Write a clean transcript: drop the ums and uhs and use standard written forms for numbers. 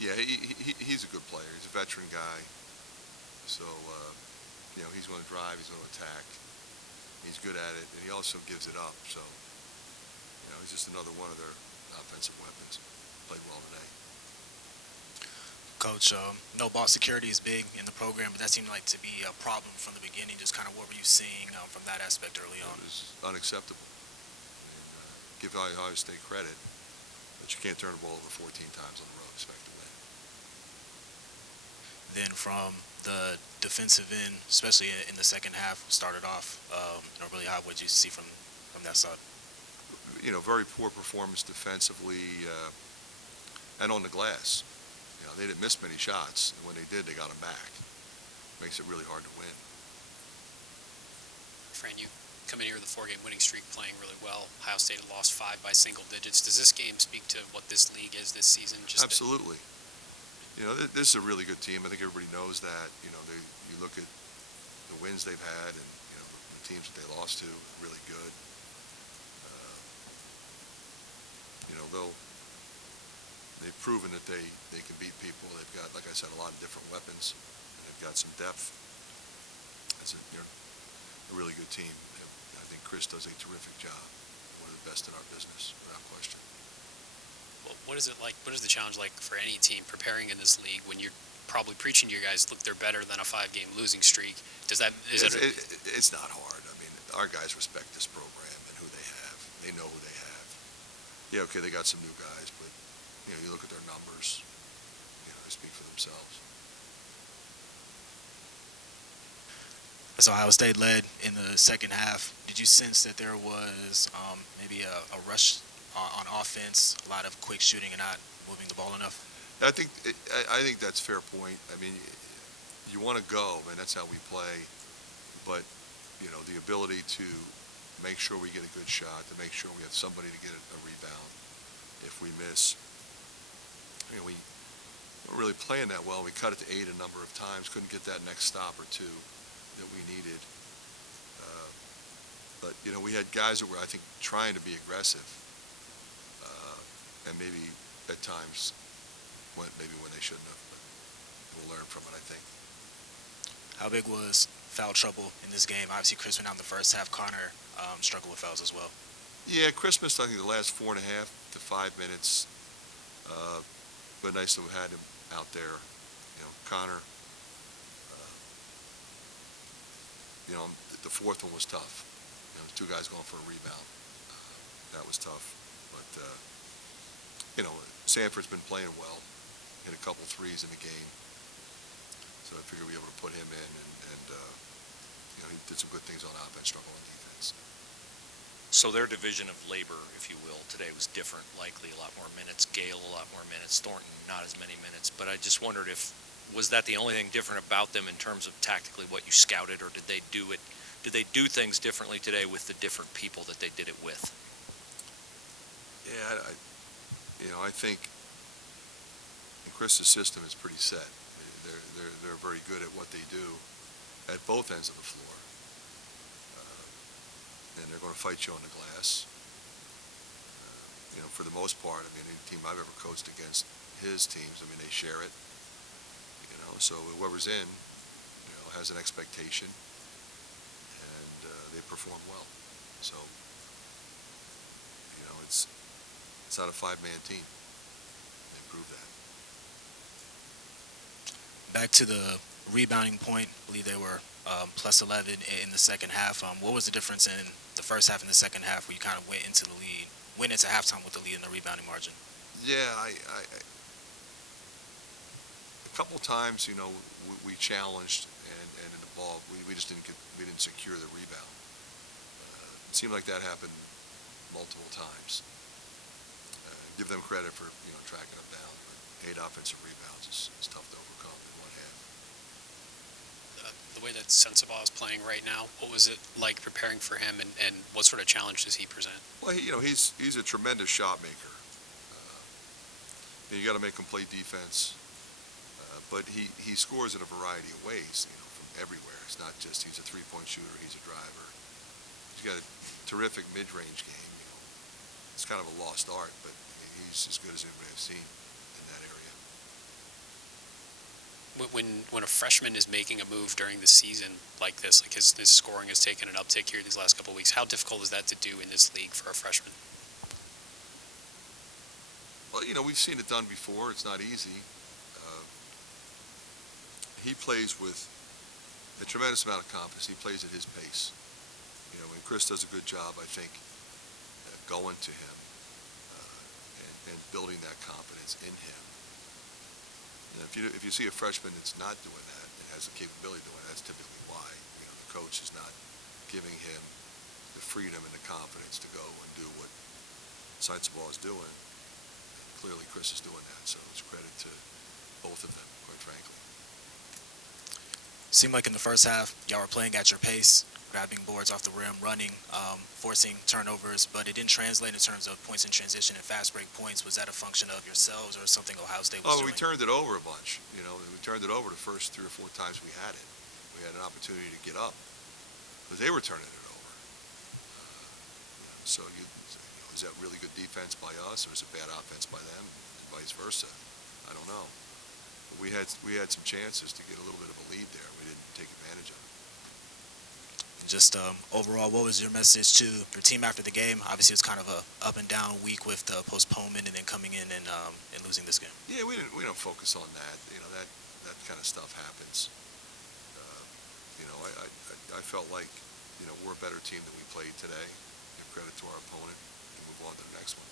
Yeah, he's a good player. He's a veteran guy. So, he's going to drive. He's going to attack. He's good at it, and he also gives it up. So, he's just another one of their offensive weapons. Played well today. Coach, no ball security is big in the program, but that seemed like to be a problem from the beginning. Just kind of what were you seeing from that aspect early It on? was unacceptable. And, give Ohio State credit, but you can't turn the ball over 14 times on the road and expect to win. Then from the defensive end, especially in the second half, started off really high. What did you see from that side? Very poor performance defensively and on the glass. They didn't miss many shots, and when they did, they got them back. Makes it really hard to win. Fran, you come in here with a four-game winning streak, playing really well. Ohio State had lost 5 by single digits. Does this game speak to what this league is this season? Absolutely. This is a really good team. I think everybody knows that. You look at the wins they've had, and the teams that they lost to, really good. Though they've proven that they can beat people. They've got, like I said, a lot of different weapons. And they've got some depth. It's a really good team. I think Chris does a terrific job. One of the best in our business, without question. Well, what is it like? What is the challenge like for any team preparing in this league when you're probably preaching to your guys, look, they're better than a 5-game losing streak? Is It's not hard. I mean, our guys respect this program and who they have. They know who they have. Yeah, okay, they got some new guys, but you look at their numbers. They speak for themselves. As Ohio State led in the second half, did you sense that there was maybe a rush on offense, a lot of quick shooting and not moving the ball enough? I think that's a fair point. I mean, you want to go, and that's how we play. But the ability to make sure we get a good shot, to make sure we have somebody to get a rebound if we miss. We weren't really playing that well. We cut it to 8 a number of times. Couldn't get that next stop or two that we needed. But we had guys that were, I think, trying to be aggressive, and maybe at times went when they shouldn't have. But we'll learn from it, I think. How big was foul trouble in this game? Obviously, Chris went out in the first half. Connor struggled with fouls as well. Yeah, Chris missed, I think, the last 4.5 to 5 minutes. But nice to have had him out there. Connor, the fourth one was tough. Two guys going for a rebound. That was tough. But, Sanford's been playing well. Hit a couple threes in the game. So I figured we'd be able to put him in, and he did some good things on offense, struggle on defense. So their division of labor, if you will, today was different. Likely a lot more minutes. Gale a lot more minutes. Thornton not as many minutes. But I just wondered was that the only thing different about them in terms of tactically what you scouted, or did they do it? Did they do things differently today with the different people that they did it with? Yeah, I think Chris's system is pretty set. They're very good at what they do at both ends of the floor. And they're going to fight you on the glass. For the most part, I mean, any team I've ever coached against his teams, I mean, they share it. So whoever's in, has an expectation, and they perform well. So, it's not a 5-man team. They proved that. Back to the rebounding point, I believe they were plus 11 in the second half. What was the difference in the first half and the second half where you kind of went into halftime with the lead in the rebounding margin? Yeah, a couple times, we challenged, and in the ball, we just we didn't secure the rebound. It seemed like that happened multiple times. Give them credit for tracking them down, but 8 offensive rebounds is tough to overcome in one half. The way that Sensabaugh is playing right now, what was it like preparing for him, and what sort of challenge does he present? Well, he's a tremendous shot maker. You got to make him play defense, but he scores in a variety of ways, from everywhere. It's not just he's a 3-point shooter, he's a driver. He's got a terrific mid-range game. It's kind of a lost art, but he's as good as anybody I've seen in that area. when a freshman is making a move during the season like this, like his scoring has taken an uptick here these last couple of weeks, how difficult is that to do in this league for a freshman? Well, we've seen it done before. It's not easy. Uh, he plays with a tremendous amount of confidence. He plays at his pace. And Chris does a good job, I think, going to him and building that confidence in him. And if you see a freshman that's not doing that and has the capability of doing that, that's typically why. The coach is not giving him the freedom and the confidence to go and do what Sensabaugh is doing. And clearly, Chris is doing that, so it's credit to both of them, quite frankly. Seemed like in the first half, y'all were playing at your pace, grabbing boards off the rim, running, forcing turnovers, but it didn't translate in terms of points in transition and fast break points. Was that a function of yourselves or something Ohio State was doing? We turned it over a bunch. We turned it over the first 3 or 4 times we had it. We had an opportunity to get up, but they were turning it over. So is that really good defense by us, or is it bad offense by them, and vice versa? I don't know. But we had some chances to get a little bit of a lead there. We didn't take advantage of it. Just overall, what was your message to your team after the game? Obviously, it's kind of a up and down week with the postponement and then coming in and losing this game. Yeah, we don't focus on that. That kind of stuff happens. I felt like we're a better team than we played today. Give credit to our opponent and move on to the next one.